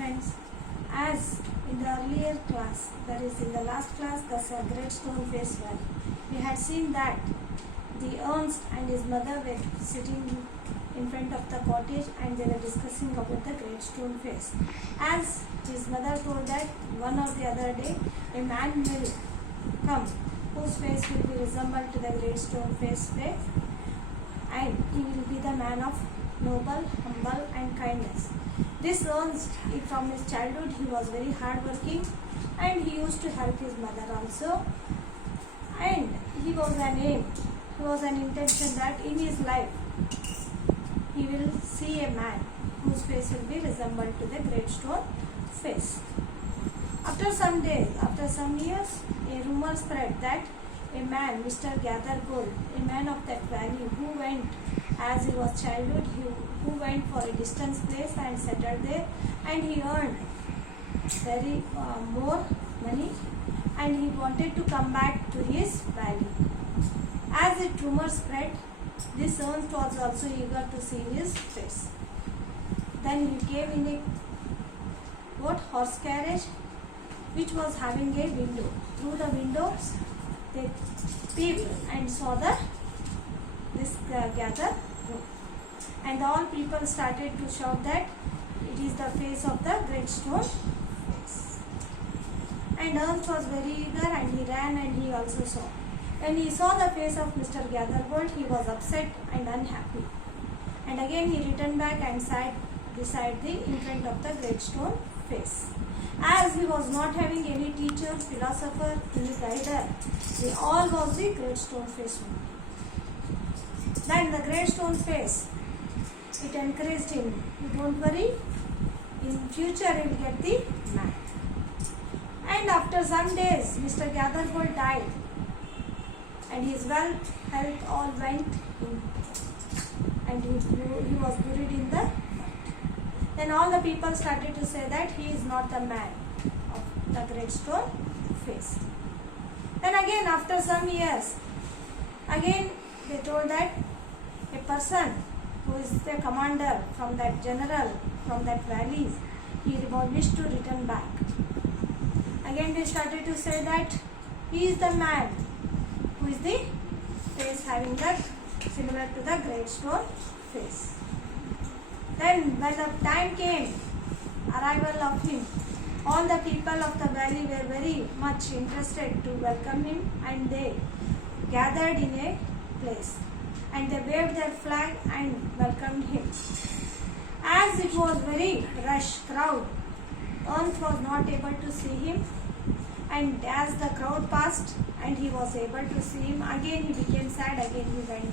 Friends, as in the earlier class, that is in the last class, the Great Stone Face Valley, we had seen that the Ernst and his mother were sitting in front of the cottage and they were discussing about the Great Stone Face. As his mother told that one or the other day, a man will come whose face will be resembled to the Great Stone Face, and he will be the man of noble, humble and kindness. This Ernst, from his childhood, he was very hardworking and he used to help his mother also. And he was an aim, he was an intention that in his life he will see a man whose face will be resembled to the Great Stone Face. After some days, after some years, a rumor spread that a man, Mr. Gathergold, a man of that valley who went, as he was childhood, who went for a distant place and settled there, and he earned very more money, and he wanted to come back to his valley. As it rumor spread, this Ernst was also eager to see his face. Then he came in a horse carriage which was having a window. Through the windows they peeped and saw this gather group. And all people started to shout that it is the face of the Great Stone Face. And Ernst was very eager and he ran and he also saw. When he saw the face of Mr. Gathergold, he was upset and unhappy. And again he returned back and sat beside in front of the Great Stone Face. As he was not having any teacher, philosopher, any guider, they all was the Great Stone Face only. Then the Great Stone Face, it encouraged him, you don't worry, in future you will get the man. And after some days, Mr. Gathergold died and his wealth, health all went in, and he was buried in the mud. Then all the people started to say that he is not the man of the Great Stone Face. Then again after some years, again they told that a person who is the commander from that general, from that valley, he wished to return back. Again they started to say that he is the man who is the face having that similar to the Great Stone Face. Then when the time came, arrival of him, all the people of the valley were very much interested to welcome him, and they gathered in a place and they waved their flag and welcomed him. As it was very rush crowd, Ernst was not able to see him, and as the crowd passed and he was able to see him, again he became sad, again he went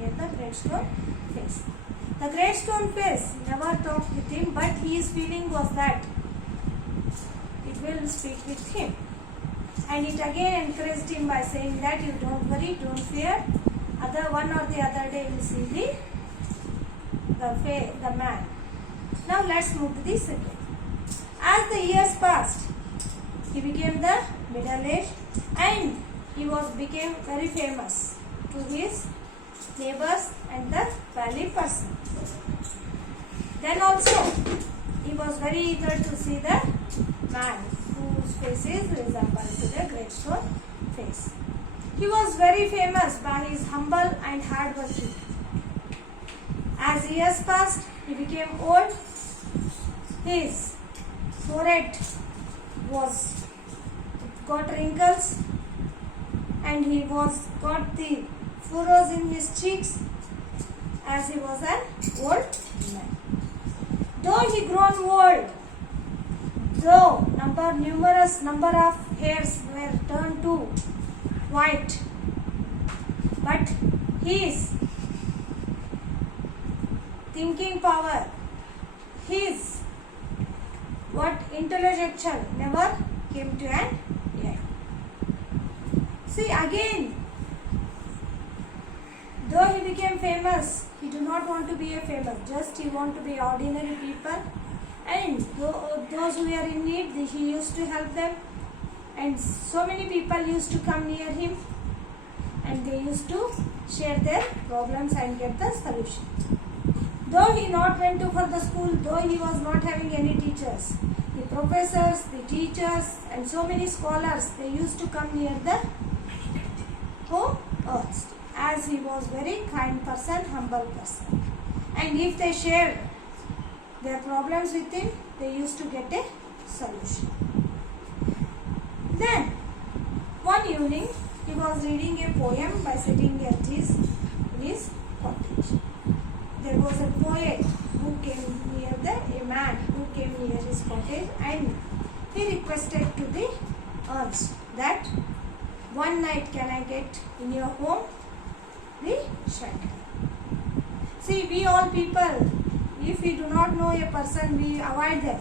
near the Great Stone Face. The Great Stone Face never talked with him, but his feeling was that it will speak with him. And it again encouraged him by saying that you don't worry, don't fear, one or the other day you will see the man. Now let's move to the second. As the years passed, he became the middle age and he became very famous to his neighbors and the valley person. Then also he was very eager to see the man whose face is resembled to the Great Stone Face. He was very famous by his humble and hard working. As years passed, he became old. His forehead got wrinkles and he got the furrows in his cheeks as he was an old man. Though he grown old, though numerous number of hairs were turned to white, but his thinking power, his intellectual never came to an end. See again, though he became famous, he do not want to be a famous, just he want to be ordinary people, and those who are in need, he used to help them, and so many people used to come near him and they used to share their problems and get the solution. Though he not went to for the school, though he was not having any teachers, the professors, the teachers, and so many scholars, they used to come near the home Ernst, as he was very kind person, humble person. And if they shared their problems with him, they used to get a solution. Then, one evening, he was reading a poem by sitting at in his cottage. There was a poet who came near a man who came near his cottage, and he requested to the Ernst that one night can I get in your home the shelter. See, we all people, if we do not know a person, we avoid them.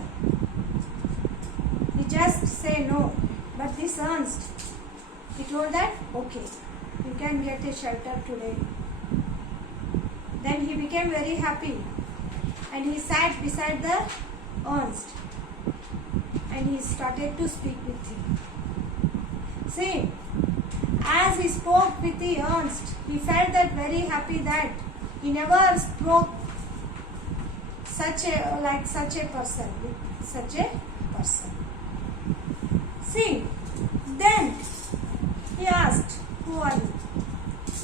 We just say no. But this Ernst, he told that, okay, you can get a shelter today. Then he became very happy and he sat beside the Ernst and he started to speak with him. See, as he spoke with the Ernst, he felt that very happy that he never spoke such a person. See, then he asked, who are you?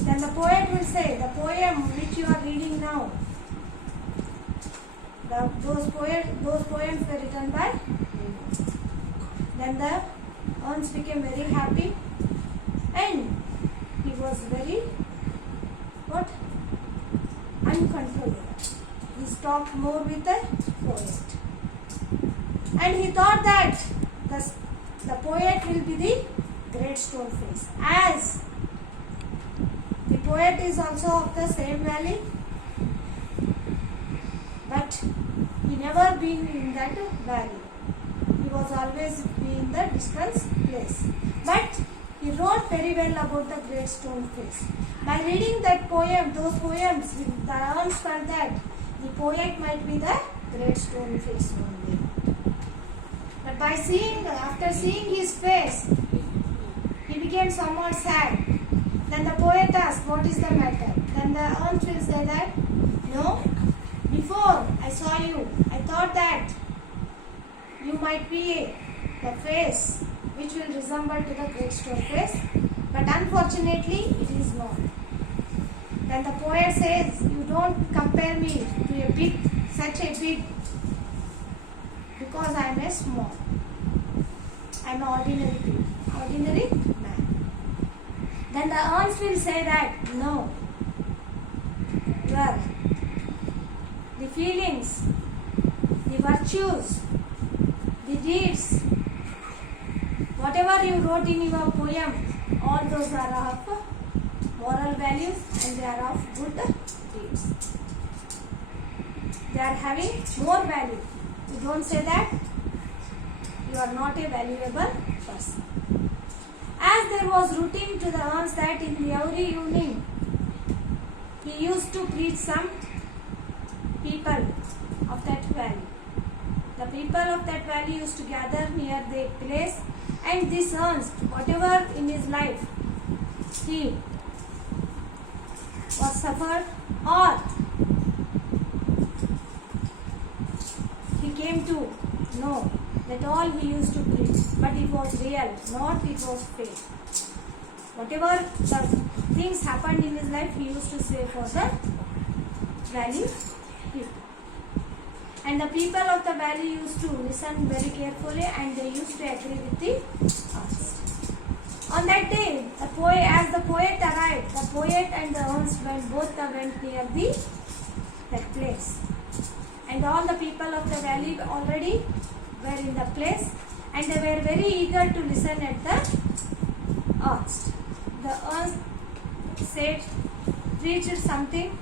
Then the poet will say, the poem which you are reading now, those poems were written by me. Then the Ernst became very happy and he was very, uncontrollable. He talked more with the poet. And he thought that the poet will be the great stone face. As the poet is also of the same valley, but he never been in that valley. He was always in the distant place. But he wrote very well about the great stone face. By reading that poem, those poems, the Ernst felt that the poet might be the great stone face only. But after seeing his face, he became somewhat sad. Then the poet asked, what is the matter? Then the Ernst will say that, no, before I saw you, I thought that you might be the face which will resemble to the great stone face, but unfortunately it is not. Then the poet says, you don't compare me to such a big, because I am a small. I am an ordinary man. Then the Ernst will say that, no, well, the feelings, the virtues, the deeds, whatever you wrote in your poem, all those are of moral values and they are of good deeds. They are having more value. You don't say that you are not a valuable person. As there was routine to the Ernst that in every evening he used to preach some people of that valley. The people of that valley used to gather near the place, and this Ernst, whatever in his life he was suffered or he came to know that all he used to preach, but it was real, not it was fake. Whatever the things happened in his life, he used to say for the valley people. And the people of the valley used to listen very carefully and they used to agree with the Ernst. On that day, as the poet arrived, the poet and the Ernst both went near that place. And all the people of the valley already were in the place and they were very eager to listen at the Ernst. The Ernst said, preached something,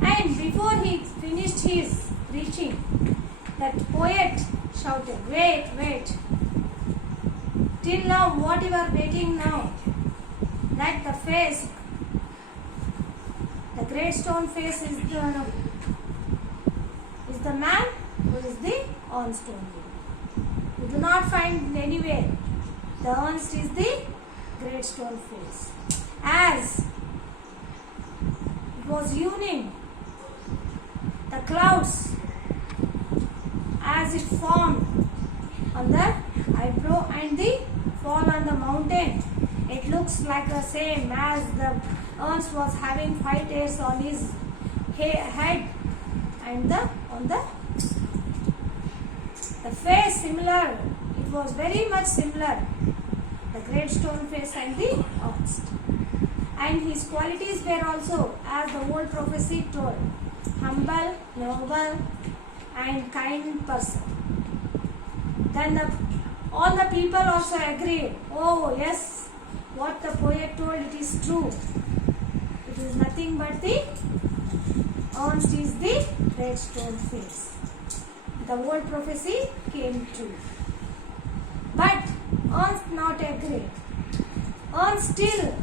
and before he finished his preaching, that poet shouted, wait, till now what you are waiting now? That the face, the great stone face is the man who is the Ernst only. You do not find anywhere. The Ernst is the great stone face. As it was evening, the clouds as it formed on the eyebrow and the fall on the mountain. It looks like the same as the Ernst was having 5 hairs on his head and on the face similar. It was very much similar. The great stone face and the Ernst. And his qualities were also, as the old prophecy told, humble, noble, and kind person. Then all the people also agreed, oh yes, what the poet told, it is true. It is nothing but the Ernst is the great stone face. The old prophecy came true. But Ernst not agreed. Ernst still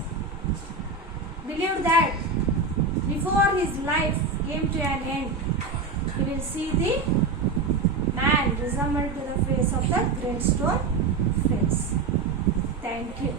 believed that before his life came to an end, he will see the man resembled to the face of the great stone face. Thank you.